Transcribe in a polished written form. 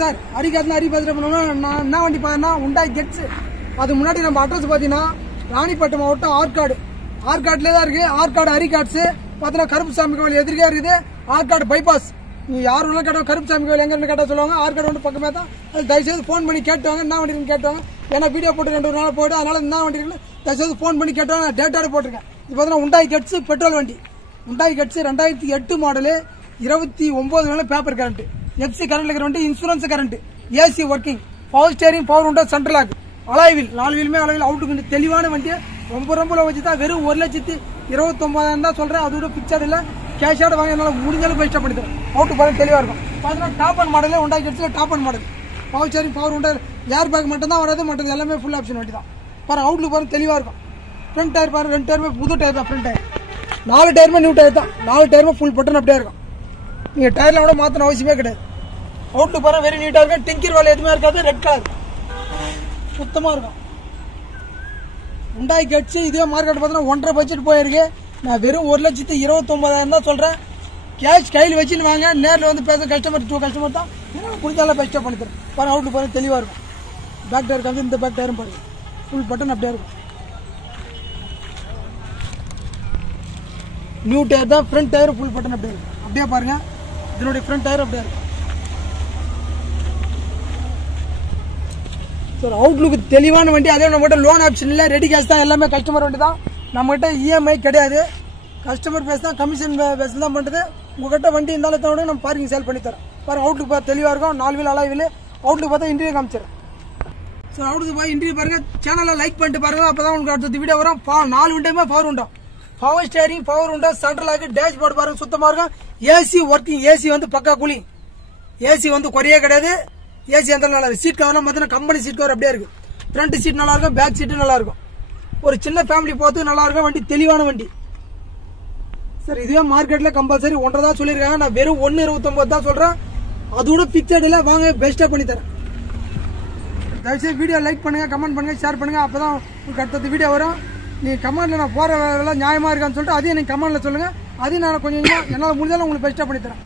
Sir அரிக்காதுன்னா அரி பார்த்துட்டு பண்ணோம்னா நான் என்ன வண்டி பார்த்தேன்னா உண்டாய் கெட்ஸ். அது முன்னாடி நம்ம அட்ரஸ் பார்த்தீங்கன்னா ராணிப்பேட்டை மாவட்டம் ஆற்காட்லேயே தான் இருக்குது. ஆற்காடு அரிகாட்ஸு பார்த்தீங்கன்னா கருப்புசாமி கோவில் எதிர்க்கே இருக்குது. ஆற்காடு பைபாஸ். நீ யார் வேணாலும் கேட்டால் கருப்புசாமி கோவில் எங்கன்னு கேட்டால் சொல்லுவாங்க. ஆற்காடு வந்து பக்கமே தான். அது தயவுசெய்து ஃபோன் பண்ணி கேட்டுவாங்க என்ன வண்டி இருக்குன்னு கேட்டுவாங்க. ஏன்னா வீடியோ போட்டு 2 நாள் போய்ட்டு அதனால என்ன வண்டி இருக்குன்னு தயவுசெய்து ஃபோன் பண்ணி கேட்டுவாங்க. டேட்டாவோட போட்டிருக்கேன். இது பார்த்தீங்கன்னா உண்டாய் கெட்ஸ் பெட்ரோல் வண்டி. உண்டாய் கெட்ஸ் 2008 மாடலு 29 வேலை பேப்பர் கரண்ட் எஃப்சி கரண்ட் இருக்கிற வண்டி. Insurance current AC working power steering power உண்டா சென்ட்ரல் லாக் அலாய்வில் 4 வீலுமே அலாய்வில் அவுட்டுக்கு தெளிவான வண்டியை ரொம்ப வச்சு தான் வெறும் 1,29,000 தான் சொல்றேன். அதோட பிக்சர் இல்ல கேஷோட வாங்க என்னால முடிஞ்சாலும் பெஸ்ட்டாக பண்ணி தரேன். அவுட்டு பாருங்க தெளிவா இருக்கும். பார்த்தீங்கன்னா டாப் அண்ட் மாடலே உண்டாய் கெட்ஸ்ல top end model power steering power உண்டா ஏர் பேக் மட்டும் தான் வராது. மற்றது எல்லாமே ஃபுல் ஆப்ஷன் வண்டி தான். பாருங்க அவுட்லுக் பாருங்க தெளிவா இருக்கும். ஃப்ரண்ட் டயர் பாருங்க 2 டயருமே புது டயர் தான். ஃப்ரண்ட் டயர் 4 டயருமே நியூ டயர் தான். 4 டயருமே ஃபுல் பட்டன் அப்படியே இருக்கும். நீங்க டயர்ல கூட மாத்தணும் அவசியமே கிடையாது. அவுட்லுக் பாருங்க வெரி நீட்டா இருக்கும். டிங்கர் வேலை எதுவுமே இருக்காது. ரெட் கலர் சுத்தமா இருக்கும். உண்டாய் கெட்ஸ் இதே மார்க்கெட் பார்த்தீங்கன்னா 1.5 பட்ஜெட் போயிருக்கு. நான் வெறும் 1,29,000 தான் சொல்றேன். கேஷ் கையில் வச்சுன்னு வாங்க. நேரில் வந்து பேச கஸ்டமர் தான் புரிஞ்சாலும் பெஸ்ட்டாக பண்ணி தரேன். பாருங்க அவுட்லுக் பாருங்க தெளிவா இருக்கும். பேக் டயர் வந்து இந்த பேக் டயரும் பாருங்க ஃபுல் பட்டன் அப்படியே இருக்கும். நியூ டயர் தான். ஃப்ரண்ட் டயர் ஃபுல் பட்டன் அப்படியே இருக்கும். அப்படியே பாருங்க இதனுடைய ஃப்ரண்ட் டயர் அப்படியே இருக்கும். சார் அவுட்லுக் தெளிவான வண்டி. அதே நம்மகிட்ட லோன் ஆப்ஷன் இல்லை. ரெடி கேஷ் தான். எல்லாமே கஸ்டமர் வண்டி தான். நம்மகிட்ட இஎம்ஐ கிடையாது. கஸ்டமர் பேஸ் தான். கமிஷன் பேஸ் தான் பண்ணுறது. உங்ககிட்ட வண்டி இருந்தாலும் தவிர நம்ம பார்க்கிங் சேல் பண்ணி தரோம். பாருங்க அவுட்லுக் பார்த்து தெளிவாக இருக்கும். 4 வீல் அலாய் வீல். அவுட்லுக் பார்த்தா இன்டீரியர் காமிச்சிடும். சார் அவுட்லுக் போய் இன்டீரியர் பாருங்க. சேனலை லைக் பண்ணிட்டு பாருங்க. அப்பதான் உங்களுக்கு அடுத்த வீடியோ வரும். 4 விண்டையுமே பவர் உண்டா. பவர் ஸ்டேரிங் பவர் உண்டா சென்ட்ரல் லாக் டேஷ் போர்டு பாருங்க சுத்தமா இருக்கும். AC working. ஏசி வந்து பக்கா கூலிங். ஏசி வந்து குறையே கிடையாது. ஏசி அந்த நல்லா இருக்கு. சீட் கவர்லாம் பார்த்தீங்கன்னா கம்பெனி சீட் கவர் அப்படியே இருக்கு. ஃப்ரண்ட் சீட் நல்லா இருக்கும். பேக் சீட்டு நல்லா இருக்கும். ஒரு சின்ன ஃபேமிலி போறதுக்கு நல்லா இருக்கும். வண்டி தெளிவான வண்டி. சார் இதுவே மார்க்கெட்ல கம்பல்சரி 1.5 தான் சொல்லியிருக்காங்க. நான் வெறும் 1,29 தான் சொல்றேன். அதோட பிக்சர்ட் இல்ல வாங்க பெஸ்டா பண்ணி தரேன். தயவுசெய்து வீடியோ லைக் பண்ணுங்க, கமெண்ட் பண்ணுங்க, ஷேர் பண்ணுங்க. அப்பதான் உங்களுக்கு அடுத்த வீடியோ வரும். நீங்க கமெண்ட்ல நான் போற வேலை நியாயமா இருக்கான்னு சொல்லிட்டு அதையும் நீங்க கமெண்ட்ல சொல்லுங்க. அதையும் நான் கொஞ்சம் என்னால முடிஞ்சாலும் உங்களுக்கு பெஸ்டா பண்ணி தரேன்.